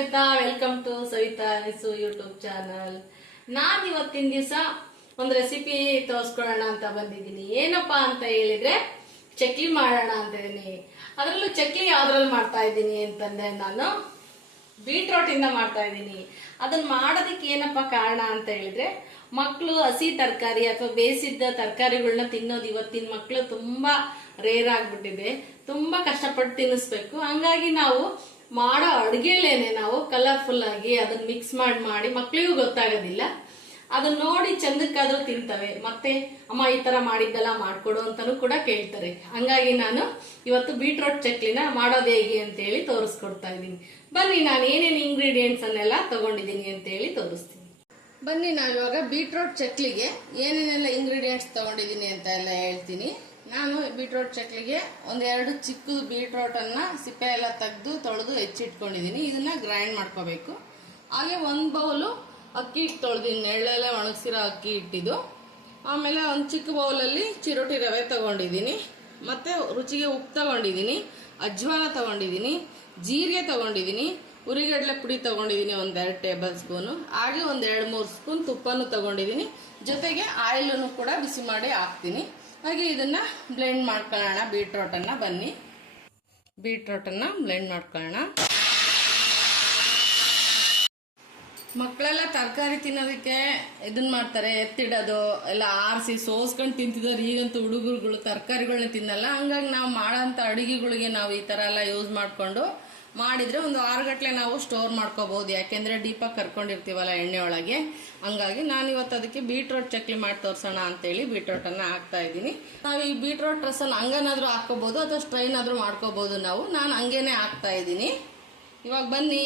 Savita, welcome to Savita YouTube channel. ನಾನು ಇವತ್ತಿನ ದಿವಸ ಒಂದು ರೆಸಿಪಿ ತೋರಿಸ್ಕೊಳ್ಳೋಣ ಅಂತ ಬಂದಿದ್ದೀನಿ. ಏನಪ್ಪಾ ಅಂತ ಹೇಳಿದ್ರೆ ಚಕ್ಲಿ ಮಾಡೋಣ ಅಂತ ಇದೀನಿ. ಅದರಲ್ಲೂ ಚಕ್ಲಿ ಯಾವ್ದ್ರಲ್ಲಿ ಮಾಡ್ತಾ ಇದ್ದೀನಿ ಅಂತಂದ್ರೆ ನಾನು ಬೀಟ್ರೋಟ್ ಇಂದ ಮಾಡ್ತಾ ಇದ್ದೀನಿ. ಅದನ್ನ ಮಾಡೋದಕ್ಕೆ ಏನಪ್ಪಾ ಕಾರಣ ಅಂತ ಹೇಳಿದ್ರೆ ಮಕ್ಕಳು ಹಸಿ ತರಕಾರಿ ಅಥವಾ ಬೇಯಿಸಿದ್ದ ತರಕಾರಿಗಳನ್ನ ತಿನ್ನೋದು ಇವತ್ತಿನ ಮಕ್ಕಳು ತುಂಬಾ ರೇರ್ ಆಗ್ಬಿಟ್ಟಿದೆ. ತುಂಬಾ ಕಷ್ಟಪಟ್ಟು ತಿನ್ನಿಸ್ಬೇಕು. ಹಂಗಾಗಿ ನಾವು ಮಾಡೋ ಅಡುಗೆಲೇನೆ ನಾವು ಕಲರ್ಫುಲ್ ಆಗಿ ಅದನ್ನ ಮಿಕ್ಸ್ ಮಾಡಿ ಮಕ್ಕಳಿಗೂ ಗೊತ್ತಾಗೋದಿಲ್ಲ. ಅದನ್ನ ನೋಡಿ ಚಂದಕ್ಕಾದ್ರೂ ತಿಂತವೆ. ಮತ್ತೆ ಅಮ್ಮ ಈ ತರ ಮಾಡಿದ್ದೆಲ್ಲ ಮಾಡ್ಕೊಡು ಅಂತಾನು ಕೂಡ ಕೇಳ್ತಾರೆ. ಹಂಗಾಗಿ ನಾನು ಇವತ್ತು ಬೀಟ್ರೋಟ್ ಚಕ್ಲಿನ ಮಾಡೋದು ಹೇಗೆ ಅಂತ ಹೇಳಿ ತೋರಿಸ್ಕೊಡ್ತಾ ಇದ್ದೀನಿ. ಬನ್ನಿ, ನಾನು ಏನೇನು ಇಂಗ್ರೀಡಿಯೆಂಟ್ಸ್ ಅನ್ನೆಲ್ಲ ತಗೊಂಡಿದ್ದೀನಿ ಅಂತ ಹೇಳಿ ತೋರಿಸ್ತೀನಿ. ಬನ್ನಿ, ನಾನು ಇವಾಗ ಬೀಟ್ರೋಟ್ ಚಕ್ಲಿಗೆ ಏನೇನೆಲ್ಲ ಇಂಗ್ರೀಡಿಯೆಂಟ್ಸ್ ತಗೊಂಡಿದ್ದೀನಿ ಅಂತ ಎಲ್ಲ ಹೇಳ್ತೀನಿ. ನಾನು ಬೀಟ್ರೋಟ್ ಚಕ್ಲಿಗೆ ಒಂದೆರಡು ಚಿಕ್ಕ ಬೀಟ್ರೋಟ್ ಅನ್ನ ಸಿಪ್ಪೆ ಎಲ್ಲ ತೆಗೆದು ತೊಳೆದು ಹೆಚ್ಚಿಟ್ಕೊಂಡಿದ್ದೀನಿ. ಇದನ್ನ ಗ್ರೈಂಡ್ ಮಾಡ್ಕೋಬೇಕು. ಹಾಗೆ ಒಂದು ಬೌಲು ಅಕ್ಕಿ ಹಿಟ್ಟು ತೊಳೆದಿನಿ, ಎಳ್ಳೆಲ್ಲ ಒಣಗಿಸಿರೋ ಅಕ್ಕಿ ಹಿಟ್ಟಿದು. ಆಮೇಲೆ ಒಂದು ಚಿಕ್ಕ ಬೌಲಲ್ಲಿ ಚಿರೋಟಿ ರವೆ ತಗೊಂಡಿದ್ದೀನಿ. ಮತ್ತೆ ರುಚಿಗೆ ಉಪ್ಪು ತಗೊಂಡಿದ್ದೀನಿ, ಅಜ್ವಾನ ತಗೊಂಡಿದ್ದೀನಿ, ಜೀರಿಗೆ ತಗೊಂಡಿದ್ದೀನಿ, ಉರಿಗಡಲೆ ಪುಡಿ ತಗೊಂಡಿದ್ದೀನಿ ಒಂದೆರಡು ಟೇಬಲ್ ಸ್ಪೂನು. ಹಾಗೆ ಒಂದು 2-3 ಸ್ಪೂನ್ ತುಪ್ಪನೂ ತಗೊಂಡಿದ್ದೀನಿ. ಜೊತೆಗೆ ಆಯಿಲನ್ನು ಕೂಡ ಬಿಸಿ ಮಾಡಿ ಹಾಕ್ತೀನಿ. ಹಾಗೆ ಇದನ್ನ ಬ್ಲೆಂಡ್ ಮಾಡ್ಕೊಳ್ಳೋಣ. ಬೀಟ್ರೋಟನ್ನು ಬನ್ನಿ, ಬೀಟ್ರೋಟನ್ನು ಬ್ಲೆಂಡ್ ಮಾಡ್ಕೊಳ್ಳೋಣ. ಮಕ್ಕಳೆಲ್ಲ ತರಕಾರಿ ತಿನ್ನೋದಕ್ಕೆ ಇದನ್ನ ಮಾಡ್ತಾರೆ, ಎತ್ತಿಡೋದು ಎಲ್ಲ ಆರಿಸಿ ಸೋಸ್ಕೊಂಡು ತಿಂತಿದ್ದಾರೆ. ಈಗಂತೂ ಹುಡುಗರುಗಳು ತರಕಾರಿಗಳನ್ನ ತಿನ್ನಲ್ಲ. ಹಂಗಾಗಿ ನಾವು ಮಾಡೋಂಥ ಅಡುಗೆಗಳಿಗೆ ನಾವು ಈ ಥರ ಎಲ್ಲ ಯೂಸ್ ಮಾಡಿಕೊಂಡು ಮಾಡಿದ್ರೆ ಒಂದು 6 ಗಂಟೆ ನಾವು ಸ್ಟೋರ್ ಮಾಡ್ಕೋಬಹುದು. ಯಾಕೆಂದ್ರೆ ಡೀಪಾಗಿ ಕರ್ಕೊಂಡಿರ್ತೀವಲ್ಲ ಎಣ್ಣೆ ಒಳಗೆ. ಹಂಗಾಗಿ ನಾನು ಇವತ್ತು ಅದಕ್ಕೆ ಬೀಟ್ರೋಟ್ ಚಕ್ಲಿ ಮಾಡಿ ತೋರ್ಸೋಣ ಅಂತೇಳಿ ಬೀಟ್ರೋಟನ್ನು ಹಾಕ್ತಾ ಇದ್ದೀನಿ. ನಾವು ಈ ಬೀಟ್ರೋಟ್ ರಸನ ಹಂಗನಾದ್ರೂ ಹಾಕೋಬಹುದು ಅಥವಾ ಸ್ಟ್ರೈನ್ ಆದ್ರೂ ಮಾಡ್ಕೋಬಹುದು. ನಾನು ಹಂಗೇನೆ ಹಾಕ್ತಾ ಇದ್ದೀನಿ. ಇವಾಗ ಬನ್ನಿ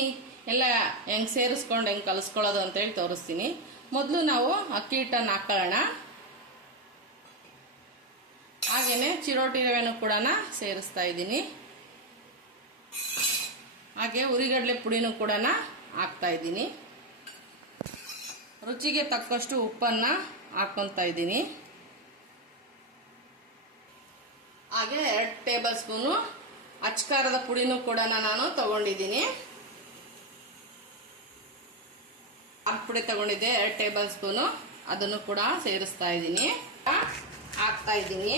ಎಲ್ಲ ಹೆಂಗ್ ಸೇರಿಸ್ಕೊಂಡು ಹೆಂಗ್ ಕಲಿಸ್ಕೊಳ್ಳೋದು ಅಂತೇಳಿ ತೋರಿಸ್ತೀನಿ. ಮೊದಲು ನಾವು ಅಕ್ಕಿ ಹಿಟ್ಟನ್ನು ಹಾಕೊಳ್ಳೋಣ. ಹಾಗೇನೆ ಚಿರೋಟಿ ರವೆನೂ ಕೂಡ ಸೇರಿಸ್ತಾ ಇದ್ದೀನಿ. ಹಾಗೆ ಉರಿಗಡಲೆ ಪುಡಿನೂ ಕೂಡ ಹಾಕ್ತಾ ಇದ್ದೀನಿ. ರುಚಿಗೆ ತಕ್ಕಷ್ಟು ಉಪ್ಪನ್ನ ಹಾಕ್ಕೊತಾ ಇದ್ದೀನಿ. ಹಾಗೆ 2 ಟೇಬಲ್ ಸ್ಪೂನು ಅಚ್ಕಾರದ ಪುಡಿನೂ ಕೂಡ ನಾನು ತಗೊಂಡಿದ್ದೀನಿ. ಪುಡಿ ತಗೊಂಡಿದ್ದೆ 2 ಟೇಬಲ್ ಸ್ಪೂನು, ಅದನ್ನು ಕೂಡ ಸೇರಿಸ್ತಾ ಇದ್ದೀನಿ, ಹಾಕ್ತಾ ಇದ್ದೀನಿ.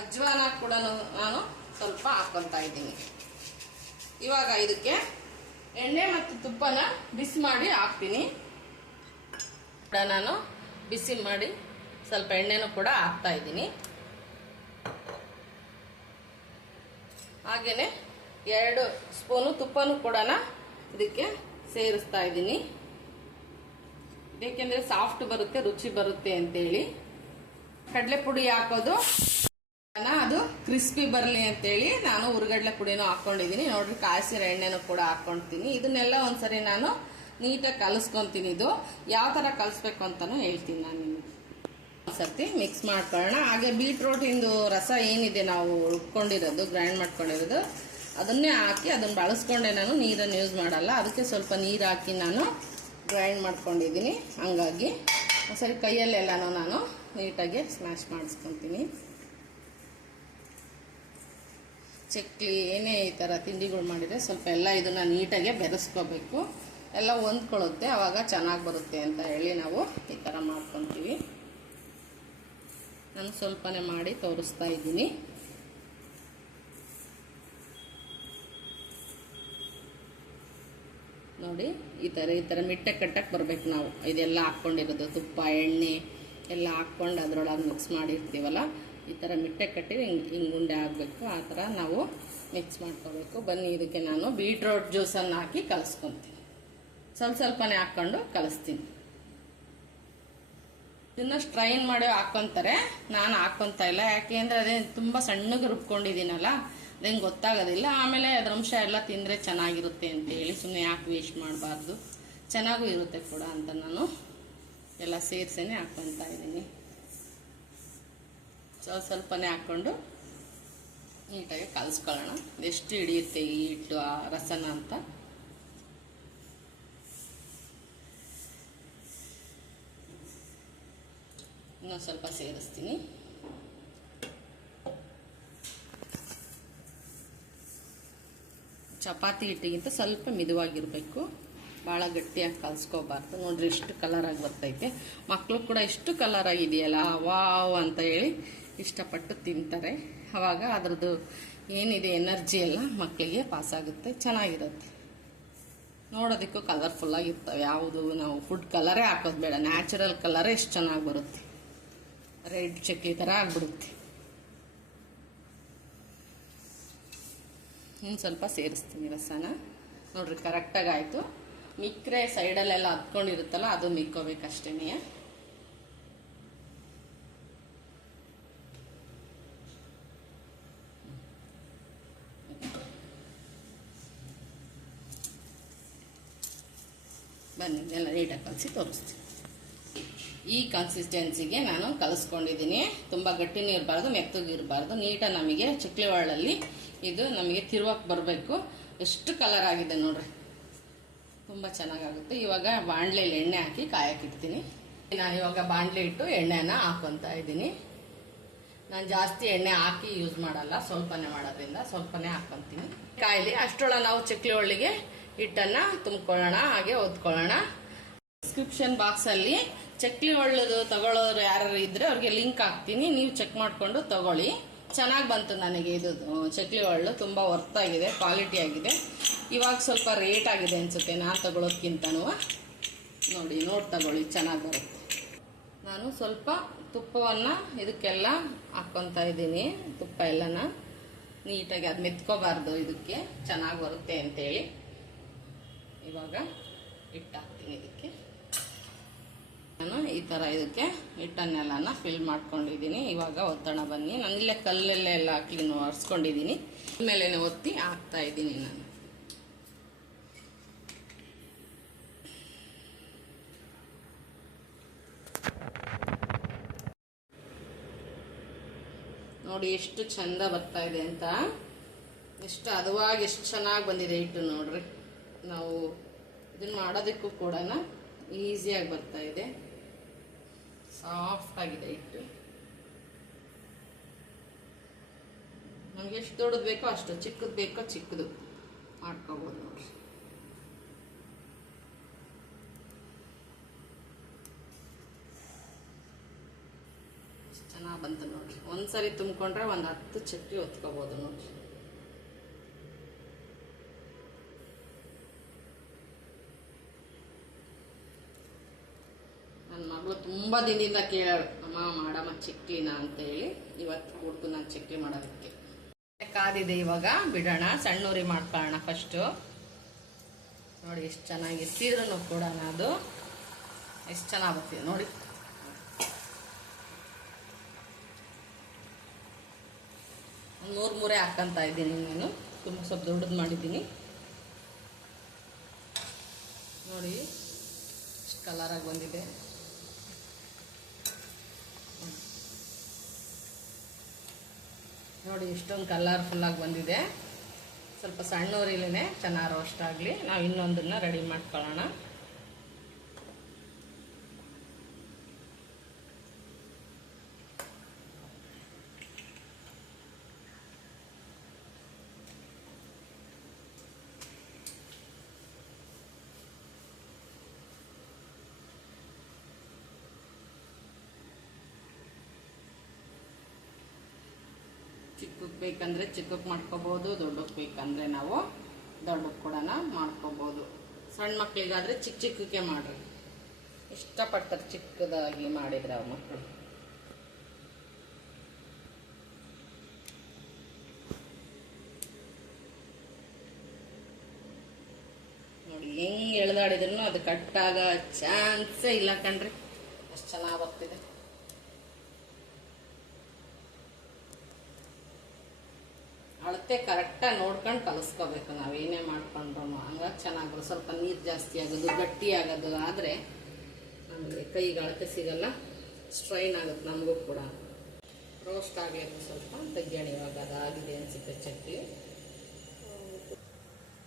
ಅಜ್ವಾನ ಕೂಡ ನಾನು ಸ್ವಲ್ಪ ಹಾಕ್ಕೊತಾ ಇದ್ದೀನಿ. ಇವಾಗ ಇದಕ್ಕೆ ಎಣ್ಣೆ ಮತ್ತು ತುಪ್ಪನ ಬಿಸಿ ಮಾಡಿ ಹಾಕ್ತೀನಿ. ನಾನು ಬಿಸಿ ಮಾಡಿ ಸ್ವಲ್ಪ ಎಣ್ಣೆನೂ ಕೂಡ ಹಾಕ್ತಾ ಇದ್ದೀನಿ. ಹಾಗೇನೆ 2 ಸ್ಪೂನು ತುಪ್ಪನೂ ಕೂಡ ಇದಕ್ಕೆ ಸೇರಿಸ್ತಾ ಇದ್ದೀನಿ. ಏಕೆಂದ್ರೆ ಸಾಫ್ಟ್ ಬರುತ್ತೆ, ರುಚಿ ಬರುತ್ತೆ ಅಂತೇಳಿ. ಕಡಲೆ ಪುಡಿ ಹಾಕೋದು ಅದು ಕ್ರಿಸ್ಪಿ ಬರಲಿ ಅಂತೇಳಿ ನಾನು ಉರಿಗಡ್ಲೆ ಪುಡಿನೂ ಹಾಕೊಂಡಿದ್ದೀನಿ. ನೋಡ್ರಿ, ಕಾಯಿಸಿರೋ ಎಣ್ಣೆನೂ ಕೂಡ ಹಾಕೊಳ್ತೀನಿ. ಇದನ್ನೆಲ್ಲ ಒಂದ್ಸರಿ ನಾನು ನೀಟಾಗಿ ಕಲಿಸ್ಕೊತೀನಿ. ಇದು ಯಾವ ಥರ ಕಲಿಸ್ಬೇಕು ಅಂತಾನು ಹೇಳ್ತೀನಿ ನಾನು ನಿಮಗೆ. ಒಂದ್ಸರ್ತಿ ಮಿಕ್ಸ್ ಮಾಡ್ಕೊಳ್ಳೋಣ. ಹಾಗೆ ಬೀಟ್ರೋಟಿಂದು ರಸ ಏನಿದೆ ನಾವು ರುಬ್ಕೊಂಡಿರೋದು, ಗ್ರೈಂಡ್ ಮಾಡ್ಕೊಂಡಿರೋದು, ಅದನ್ನೇ ಹಾಕಿ ಅದನ್ನು ಬಳಸ್ಕೊಂಡೆ. ನಾನು ನೀರನ್ನು ಯೂಸ್ ಮಾಡಲ್ಲ. ಅದಕ್ಕೆ ಸ್ವಲ್ಪ ನೀರು ಹಾಕಿ ನಾನು ಗ್ರೈಂಡ್ ಮಾಡ್ಕೊಂಡಿದ್ದೀನಿ. ಹಂಗಾಗಿ ಒಂದ್ಸರಿ ಕೈಯಲ್ಲೆಲ್ಲನೂ ನಾನು ನೀಟಾಗಿ ಸ್ಮ್ಯಾಶ್ ಮಾಡಿಸ್ಕೊತೀನಿ. ಚಕ್ಲಿ ಏನೇ ಈ ಥರ ತಿಂಡಿಗಳು ಮಾಡಿದರೆ ಸ್ವಲ್ಪ ಎಲ್ಲ ಇದನ್ನು ನೀಟಾಗೆ ಬೆರೆಸ್ಕೋಬೇಕು. ಎಲ್ಲ ಹೊಂದ್ಕೊಳ್ಳುತ್ತೆ, ಆವಾಗ ಚೆನ್ನಾಗಿ ಬರುತ್ತೆ ಅಂತ ಹೇಳಿ ನಾವು ಈ ಥರ ಮಾಡ್ಕೊತೀವಿ. ನಾನು ಸ್ವಲ್ಪನೇ ಮಾಡಿ ತೋರಿಸ್ತಾ ಇದ್ದೀನಿ. ನೋಡಿ, ಈ ಥರ ಮಿಟ್ಟೆ ಕಟ್ಟಕ್ಕೆ ಬರಬೇಕು. ನಾವು ಇದೆಲ್ಲ ಹಾಕ್ಕೊಂಡಿರೋದು ತುಪ್ಪ ಎಣ್ಣೆ ಎಲ್ಲ ಹಾಕ್ಕೊಂಡು ಅದರೊಳಗೆ ಮಿಕ್ಸ್ ಮಾಡಿರ್ತೀವಲ್ಲ, ಈ ಥರ ಮಿಟ್ಟೆ ಕಟ್ಟಿ ಹಿಂಗೆ ಉಂಡೆ ಆಗಬೇಕು. ಆ ಥರ ನಾವು ಮಿಕ್ಸ್ ಮಾಡ್ಕೋಬೇಕು. ಬನ್ನಿ, ಇದಕ್ಕೆ ನಾನು ಬೀಟ್ರೋಟ್ ಜ್ಯೂಸನ್ನು ಹಾಕಿ ಕಲಿಸ್ಕೊತೀನಿ. ಸ್ವಲ್ಪನೇ ಹಾಕ್ಕೊಂಡು ಕಲಿಸ್ತೀನಿ. ಇದನ್ನು ಸ್ಟ್ರೈನ್ ಮಾಡಿ ಹಾಕ್ಕೊತಾರೆ. ನಾನು ಹಾಕ್ಕೊತಾ ಇಲ್ಲ. ಯಾಕೆಂದರೆ ಅದೇ ತುಂಬ ಸಣ್ಣಗೆ ರುಬ್ಕೊಂಡಿದ್ದೀನಲ್ಲ, ಅದೇನು ಗೊತ್ತಾಗೋದಿಲ್ಲ. ಆಮೇಲೆ ಅದ್ರ ಅಂಶ ಎಲ್ಲ ತಿಂದರೆ ಚೆನ್ನಾಗಿರುತ್ತೆ ಅಂತೇಳಿ ಸುಮ್ಮನೆ ಯಾಕೆ ವೇಸ್ಟ್ ಮಾಡಬಾರ್ದು, ಚೆನ್ನಾಗೂ ಇರುತ್ತೆ ಕೂಡ ಅಂತ ನಾನು ಎಲ್ಲ ಸೇರಿಸೇನೆ ಹಾಕ್ಕೊತಾ ಇದ್ದೀನಿ. ಸ್ವಲ್ಪನೇ ಹಾಕ್ಕೊಂಡು ನೀಟಾಗಿ ಕಲಿಸ್ಕೊಳ್ಳೋಣ. ಎಷ್ಟು ಹಿಡಿಯುತ್ತೆ ಈ ಹಿಟ್ಟು ಆ ರಸನ ಅಂತ. ಇನ್ನೊಂದು ಸ್ವಲ್ಪ ಸೇರಿಸ್ತೀನಿ. ಚಪಾತಿ ಹಿಟ್ಟಿಗಿಂತ ಸ್ವಲ್ಪ ಮಿದುವಾಗಿರಬೇಕು, ಭಾಳ ಗಟ್ಟಿಯಾಗಿ ಕಲಿಸ್ಕೋಬಾರ್ದು. ನೋಡ್ರಿ ಇಷ್ಟು ಕಲರಾಗಿ ಬರ್ತೈತೆ. ಮಕ್ಕಳು ಕೂಡ ಇಷ್ಟು ಕಲರ್ ಆಗಿದೆಯಲ್ಲ ವಾವ್ ಅಂತ ಹೇಳಿ ಇಷ್ಟಪಟ್ಟು ತಿಂತಾರೆ. ಆವಾಗ ಅದ್ರದ್ದು ಏನಿದೆ ಎನರ್ಜಿ ಎಲ್ಲ ಮಕ್ಕಳಿಗೆ ಪಾಸ್ ಆಗುತ್ತೆ, ಚೆನ್ನಾಗಿರುತ್ತೆ. ನೋಡೋದಕ್ಕೂ ಕಲರ್ಫುಲ್ಲಾಗಿರ್ತವೆ. ಯಾವುದು ನಾವು ಫುಡ್ ಕಲರೇ ಹಾಕೋದು ಬೇಡ, ನ್ಯಾಚುರಲ್ ಕಲರೇ ಎಷ್ಟು ಚೆನ್ನಾಗಿ ಬರುತ್ತೆ. ರೆಡ್ ಚಕ್ಲಿ ಥರ ಆಗಿಬಿಡುತ್ತೆ. ಸ್ವಲ್ಪ ಸೇರಿಸ್ತೀನಿ ರಸನ. ನೋಡ್ರಿ ಕರೆಕ್ಟಾಗಿ ಆಯಿತು. ಮಿಕ್ರೆ ಸೈಡಲ್ಲೆಲ್ಲ ಹತ್ಕೊಂಡಿರುತ್ತಲ್ಲ ಅದು ಮಿಕ್ಕೋಬೇಕಷ್ಟೇ. ಬನ್ನಿ ಎಲ್ಲ ನೀಟಾಗಿ ಕಲಸಿ ತೋರಿಸ್ತೀನಿ. ಈ ಕನ್ಸಿಸ್ಟೆನ್ಸಿಗೆ ನಾನು ಕಲಿಸ್ಕೊಂಡಿದ್ದೀನಿ. ತುಂಬ ಗಟ್ಟಿನೂ ಇರಬಾರ್ದು, ಮೆತ್ತಗೂ ಇರಬಾರ್ದು. ನೀಟಾಗಿ ನಮಗೆ ಚಕ್ಲಿ ಒಳ್ಳಲ್ಲಿ ಇದು ನಮಗೆ ತಿರುವಕ್ಕೆ ಬರಬೇಕು. ಎಷ್ಟು ಕಲರ್ ಆಗಿದೆ ನೋಡ್ರಿ, ತುಂಬ ಚೆನ್ನಾಗಾಗುತ್ತೆ. ಇವಾಗ ಬಾಣಲೆಯಲ್ಲಿ ಎಣ್ಣೆ ಹಾಕಿ ಕಾಯಕ್ಕಿಡ್ತೀನಿ. ನಾನು ಇವಾಗ ಬಾಣಲೆ ಇಟ್ಟು ಎಣ್ಣೆನ ಹಾಕೊತಾ ಇದ್ದೀನಿ. ನಾನು ಜಾಸ್ತಿ ಎಣ್ಣೆ ಹಾಕಿ ಯೂಸ್ ಮಾಡಲ್ಲ, ಸ್ವಲ್ಪನೇ ಮಾಡೋದ್ರಿಂದ ಸ್ವಲ್ಪನೇ ಹಾಕ್ಕೊತೀನಿ. ಕಾಯಿಲಿ ಅಷ್ಟೊಳಗೆ ನಾವು ಚಕ್ಲಿ ಒಳ್ಳಿಗೆ ಹಿಟ್ಟನ್ನು ತುಂಬ್ಕೊಳ್ಳೋಣ, ಹಾಗೆ ಒದ್ಕೊಳ್ಳೋಣ. ಡಿಸ್ಕ್ರಿಪ್ಷನ್ ಬಾಕ್ಸಲ್ಲಿ ಚಕ್ಲಿ ಒಳ್ಳದು ತಗೊಳ್ಳೋರು ಯಾರು ಇದ್ರೆ ಅವ್ರಿಗೆ ಲಿಂಕ್ ಹಾಕ್ತೀನಿ, ನೀವು ಚೆಕ್ ಮಾಡಿಕೊಂಡು ತಗೊಳ್ಳಿ. ಚೆನ್ನಾಗಿ ಬಂತು ನನಗೆ ಇದು ಚಕ್ಲಿ ಒಳ್ಳು, ತುಂಬ ವರ್ತ್ ಆಗಿದೆ, ಕ್ವಾಲಿಟಿ ಆಗಿದೆ. ಇವಾಗ ಸ್ವಲ್ಪ ರೇಟ್ ಆಗಿದೆ ಅನಿಸುತ್ತೆ ನಾನು ತಗೊಳ್ಳೋದ್ಕಿಂತನೂ. ನೋಡಿ ತಗೊಳ್ಳಿ, ಚೆನ್ನಾಗಿ ಬರುತ್ತೆ. ನಾನು ಸ್ವಲ್ಪ ತುಪ್ಪವನ್ನು ಇದಕ್ಕೆಲ್ಲ ಹಾಕ್ಕೊತಾ ಇದ್ದೀನಿ. ತುಪ್ಪ ಎಲ್ಲನ ನೀಟಾಗಿ ಅದು ಮೆತ್ಕೋಬಾರ್ದು, ಇದಕ್ಕೆ ಚೆನ್ನಾಗಿ ಬರುತ್ತೆ ಅಂತೇಳಿ ಇವಾಗ ಹಿಟ್ಟು ಹಾಕ್ತೀನಿ. ಇದಕ್ಕೆ ನಾನು ಈ ಥರ ಇದಕ್ಕೆ ಹಿಟ್ಟನ್ನೆಲ್ಲನ ಫಿಲ್ ಮಾಡ್ಕೊಂಡಿದ್ದೀನಿ. ಇವಾಗ ಒತ್ತಡ ಬನ್ನಿ. ನಾನಿಲ್ಲೇ ಕಲ್ಲಲ್ಲೆಲ್ಲ ಕ್ಲೀನ್ ಒರೆಸ್ಕೊಂಡಿದ್ದೀನಿ, ಮೇಲೆ ಒತ್ತಿ ಹಾಕ್ತಾ ಇದ್ದೀನಿ ನಾನು. ನೋಡಿ ಎಷ್ಟು ಚಂದ ಬರ್ತಾ ಇದೆ ಅಂತ, ಎಷ್ಟು ಹದವಾಗಿ ಎಷ್ಟು ಚೆನ್ನಾಗಿ ಬಂದಿದೆ ಹಿಟ್ಟು ನೋಡ್ರಿ. ನಾವು ಇದನ್ನ ಮಾಡೋದಕ್ಕೂ ಕೂಡ ಈಸಿಯಾಗಿ ಬರ್ತಾ ಇದೆ, ಸಾಫ್ಟ್ ಆಗಿದೆ ಹಿಟ್ಟು. ನಮ್ಗೆ ಎಷ್ಟು ದೊಡ್ಡದು ಬೇಕೋ ಅಷ್ಟು, ಚಿಕ್ಕದು ಬೇಕೋ ಚಿಕ್ಕದು ಮಾಡ್ಕೋಬೋದು ನೋಡ್ರಿ. ಚೆನ್ನಾಗಿ ಬಂತು ನೋಡ್ರಿ. ಒಂದ್ಸರಿ ತುಂಬಿಕೊಂಡ್ರೆ ಒಂದು 10 ಚಕ್ಲಿ ಹೊತ್ಕೋಬೋದು ನೋಡ್ರಿ. ನನ್ನ ಮಗಳು ತುಂಬ ದಿನದಿಂದ ಕೇಳೋಳು, ಅಮ್ಮ ಮಾಡಮ್ಮ ಚಕ್ಲಿನ ಅಂತ ಹೇಳಿ. ಇವತ್ತು ಕೊಡ್ತು ನಾನು ಚಕ್ಲಿ ಮಾಡೋದಕ್ಕೆ. ಕಾದಿದೆ, ಇವಾಗ ಬಿಡೋಣ. ಸಣ್ಣೂರಿ ಮಾಡ್ಕೊಳ್ಳೋಣ ಫಸ್ಟು. ನೋಡಿ ಎಷ್ಟು ಚೆನ್ನಾಗಿ ಸೀದ್ರೂ ಕೂಡ ಅದು ಎಷ್ಟು ಚೆನ್ನಾಗಿ ಬರ್ತಿದೆ ನೋಡಿ. ಮೂರೇ ಹಾಕಂತ ಇದ್ದೀನಿ ನಾನು, ತುಂಬ ಸ್ವಲ್ಪ ದೊಡ್ಡದು ಮಾಡಿದ್ದೀನಿ ನೋಡಿ. ಎಷ್ಟು ಕಲರಾಗಿ ಬಂದಿದೆ ನೋಡಿ, ಎಷ್ಟೊಂದು ಕಲರ್ಫುಲ್ಲಾಗಿ ಬಂದಿದೆ. ಸ್ವಲ್ಪ ಸಣ್ಣೂರಿಲೇ ಚೆನ್ನಾಗಿ ರೋಸ್ಟ್ ಆಗಲಿ. ನಾವು ಇನ್ನೊಂದನ್ನು ರೆಡಿ ಮಾಡ್ಕೊಳ್ಳೋಣ. ಚಿಕ್ಕಕ್ಕೆ ಬೇಕಂದರೆ ಚಿಕ್ಕಕ್ಕೆ ಮಾಡ್ಕೋಬೋದು, ದೊಡ್ಡಕ್ಕೆ ಬೇಕಂದರೆ ನಾವು ದೊಡ್ಡಕ್ಕೆ ಕೂಡ ಮಾಡ್ಕೋಬೋದು. ಸಣ್ಣ ಮಕ್ಕಳಿಗಾದರೆ ಚಿಕ್ಕ ಚಿಕ್ಕಕ್ಕೆ ಮಾಡ್ರಿ, ಇಷ್ಟಪಡ್ತಾರೆ ಚಿಕ್ಕದಾಗಿ ಮಾಡಿದರೆ ಅವ್ರ ಮಕ್ಕಳು. ನೋಡಿ ಹೆಂಗೆ ಎಳೆದಾಡಿದ್ರು ಅದು ಕಟ್ಟಾಗ ಚಾನ್ಸೇ ಇಲ್ಲ ಕಣ್ರಿ, ಅಷ್ಟು ಚೆನ್ನಾಗಿ ಬರ್ತಿದೆ. ಅಳತೆ ಕರೆಕ್ಟಾಗಿ ನೋಡ್ಕೊಂಡು ಕಲಿಸ್ಕೋಬೇಕು ನಾವೇನೇ ಮಾಡ್ಕೊಂಡ್ರು. ಹಂಗಾಗಿ ಚೆನ್ನಾಗಿ ಸ್ವಲ್ಪ ನೀರು ಜಾಸ್ತಿ ಆಗೋದು, ಗಟ್ಟಿ ಆಗೋದು ಆದರೆ ನಮಗೆ ಕೈಗೆ ಅಳತೆ ಸಿಗಲ್ಲ, ಸ್ಟ್ರೈನ್ ಆಗುತ್ತೆ ನಮಗೂ ಕೂಡ. ರೋಸ್ಟ್ ಆಗಬೇಕು, ಸ್ವಲ್ಪ ತೆಗ್ಯೋಣ. ಇವಾಗ ಅದಾಗಿದೆ ಅನಿಸುತ್ತೆ ಚಕ್ಲಿ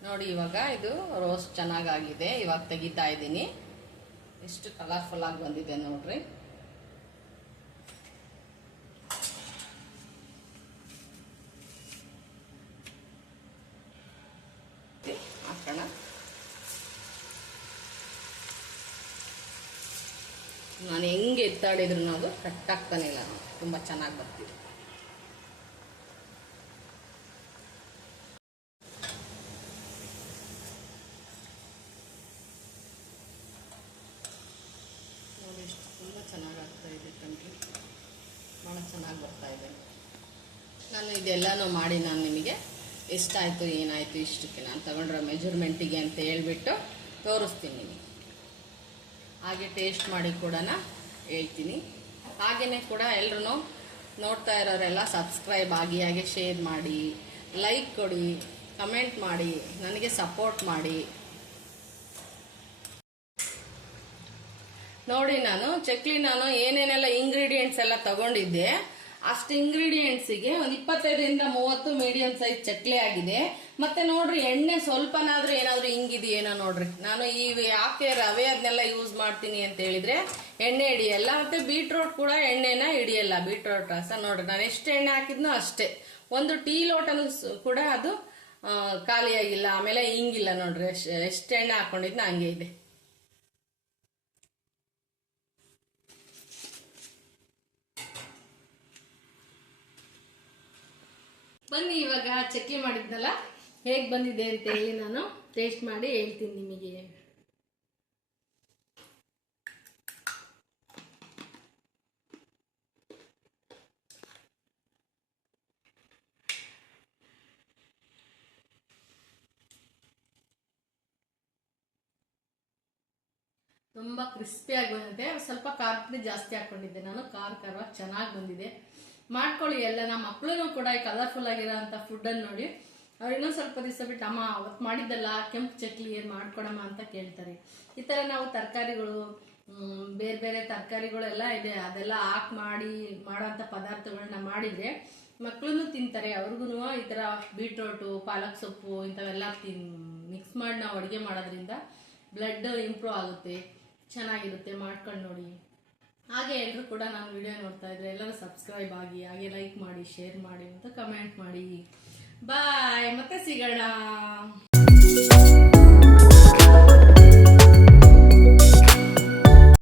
ನೋಡಿ. ಇವಾಗ ಇದು ರೋಸ್ಟ್ ಚೆನ್ನಾಗಾಗಿದೆ, ಇವಾಗ ತೆಗಿತಾ ಇದ್ದೀನಿ. ಎಷ್ಟು ಕಲರ್ಫುಲ್ಲಾಗಿ ಬಂದಿದೆ ನೋಡ್ರಿ. ನಾನು ಹೆಂಗೆ ಎತ್ತಾಡಿದ್ರು ಅದು ಕಟ್ ಆಗ್ತಾನೆ ಇಲ್ಲ, ತುಂಬ ಚೆನ್ನಾಗಿ ಬರ್ತಿದೆ. ನೋಡಿ ಎಷ್ಟು ತುಂಬ ಚೆನ್ನಾಗಿ ಆಗ್ತಾ ಇದೆ ಕಣ್ರಿ, ಭಾಳ ಚೆನ್ನಾಗಿ ಬರ್ತಾ ಇದೆ. ನಾನು ಇದೆಲ್ಲನೂ ಮಾಡಿ ನಾನು ನಿಮಗೆ ಎಷ್ಟಾಯಿತು ಏನಾಯಿತು ಇಷ್ಟಕ್ಕೆ ನಾನು ತಗೊಂಡ್ರೆ ಮೆಜರ್ಮೆಂಟಿಗೆ ಅಂತ ಹೇಳ್ಬಿಟ್ಟು ತೋರಿಸ್ತೀನಿ ನಿಮಗೆ. ಹಾಗೆ ಟೇಸ್ಟ್ ಮಾಡಿ ಕೂಡ ಹೇಳ್ತೀನಿ. ಹಾಗೆಯೇ ಕೂಡ ಎಲ್ಲರೂ ನೋಡ್ತಾ ಇರೋರೆಲ್ಲ ಸಬ್ಸ್ಕ್ರೈಬ್ ಆಗಿ, ಹಾಗೆ ಶೇರ್ ಮಾಡಿ, ಲೈಕ್ ಕೊಡಿ, ಕಮೆಂಟ್ ಮಾಡಿ, ನನಗೆ ಸಪೋರ್ಟ್ ಮಾಡಿ. ನೋಡಿ ನಾನು ಚಕ್ಲಿ ಏನೇನೆಲ್ಲ ಇಂಗ್ರೀಡಿಯೆಂಟ್ಸ್ ಎಲ್ಲ ತಗೊಂಡಿದ್ದೆ ಅಷ್ಟು ಇಂಗ್ರೀಡಿಯೆಂಟ್ಸಿಗೆ ಒಂದು 25ರಿಂದ 30 ಮೀಡಿಯಂ ಸೈಜ್ ಚಕ್ಲಿ ಆಗಿದೆ. ಮತ್ತೆ ನೋಡ್ರಿ ಎಣ್ಣೆ ಸ್ವಲ್ಪನಾದ್ರೂ ಏನಾದ್ರೂ ಹಿಂಗಿದೆಯೇನೋ ನೋಡ್ರಿ. ನಾನು ಈ ಯಾಕೆ ರವೆ ಅದನ್ನೆಲ್ಲ ಯೂಸ್ ಮಾಡ್ತೀನಿ ಅಂತ ಹೇಳಿದ್ರೆ ಎಣ್ಣೆ ಹಿಡಿಯಲ್ಲ, ಮತ್ತೆ ಬೀಟ್ರೋಟ್ ಕೂಡ ಎಣ್ಣೆನ ಹಿಡಿಯಲ್ಲ. ಬೀಟ್ರೋಟ್ ರಸ ನೋಡ್ರಿ ನಾನು ಎಷ್ಟು ಎಣ್ಣೆ ಹಾಕಿದ್ನೋ ಅಷ್ಟೇ, ಒಂದು ಟೀ ಲೋಟನು ಕೂಡ ಅದು ಖಾಲಿಯಾಗಿಲ್ಲ. ಆಮೇಲೆ ಹಿಂಗಿಲ್ಲ ನೋಡ್ರಿ, ಎಷ್ಟು ಎಣ್ಣೆ ಹಾಕೊಂಡಿದ್ನ ಹಂಗೆ ಇದೆ. ಬನ್ನಿ ಇವಾಗ ಚಕ್ಲಿ ಮಾಡಿದ್ನಲ್ಲ ಹೇಗೆ ಬಂದಿದೆ ಅಂತ ಹೇಳಿ ನಾನು ಟೇಸ್ಟ್ ಮಾಡಿ ಹೇಳ್ತೀನಿ ನಿಮಗೆ. ತುಂಬ ಕ್ರಿಸ್ಪಿಯಾಗಿ ಬಂದಿದೆ. ಸ್ವಲ್ಪ ಖಾರ ಪುಡಿ ಜಾಸ್ತಿ ಹಾಕೊಂಡಿದ್ದೆ ನಾನು, ಖಾರ ಚೆನ್ನಾಗಿ ಬಂದಿದೆ. ಮಾಡ್ಕೊಳ್ಳಿ ಎಲ್ಲ. ನಮ್ಮ ಮಕ್ಕಳು ಕೂಡ ಈ ಕಲರ್ಫುಲ್ ಆಗಿರೋ ಅಂಥ ಫುಡ್ಡನ್ನು ನೋಡಿ ಅವ್ರು ಇನ್ನೊಂದು ಸ್ವಲ್ಪ ದಿವಸ ಬಿಟ್ಟು ಅಮ್ಮ ಅವತ್ತು ಮಾಡಿದ್ದಲ್ಲ ಕೆಂಪು ಚಕ್ಲಿ ಏನು ಮಾಡ್ಕೊಡಮ್ಮ ಅಂತ ಕೇಳ್ತಾರೆ. ಈ ಥರ ನಾವು ತರಕಾರಿಗಳು, ಬೇರೆ ಬೇರೆ ತರಕಾರಿಗಳೆಲ್ಲ ಇದೆ, ಅದೆಲ್ಲ ಹಾಕಿ ಮಾಡೋಂಥ ಪದಾರ್ಥಗಳನ್ನ ಮಾಡಿದರೆ ಮಕ್ಕಳು ತಿಂತಾರೆ. ಅವ್ರಿಗೂ ಈ ಥರ ಬೀಟ್ರೋಟು, ಪಾಲಕ್ ಸೊಪ್ಪು ಇಂಥವೆಲ್ಲ ಮಿಕ್ಸ್ ಮಾಡಿ ನಾವು ಅಡುಗೆ ಮಾಡೋದ್ರಿಂದ ಬ್ಲಡ್ ಇಂಪ್ರೂವ್ ಆಗುತ್ತೆ, ಚೆನ್ನಾಗಿರುತ್ತೆ. ಮಾಡ್ಕೊಂಡು ನೋಡಿ. ಹಾಗೆ ಎಲ್ಲರೂ ಕೂಡ ನಾನು ವಿಡಿಯೋ ನೋಡ್ತಾ ಇದ್ರೆ ಎಲ್ಲರೂ ಸಬ್ಸ್ಕ್ರೈಬ್ ಆಗಿ, ಹಾಗೆ ಲೈಕ್ ಮಾಡಿ, ಶೇರ್ ಮಾಡಿ ಮತ್ತು ಕಮೆಂಟ್ ಮಾಡಿ. ಬಾಯ್, ಮತ್ತೆ ಸಿಗೋಣ.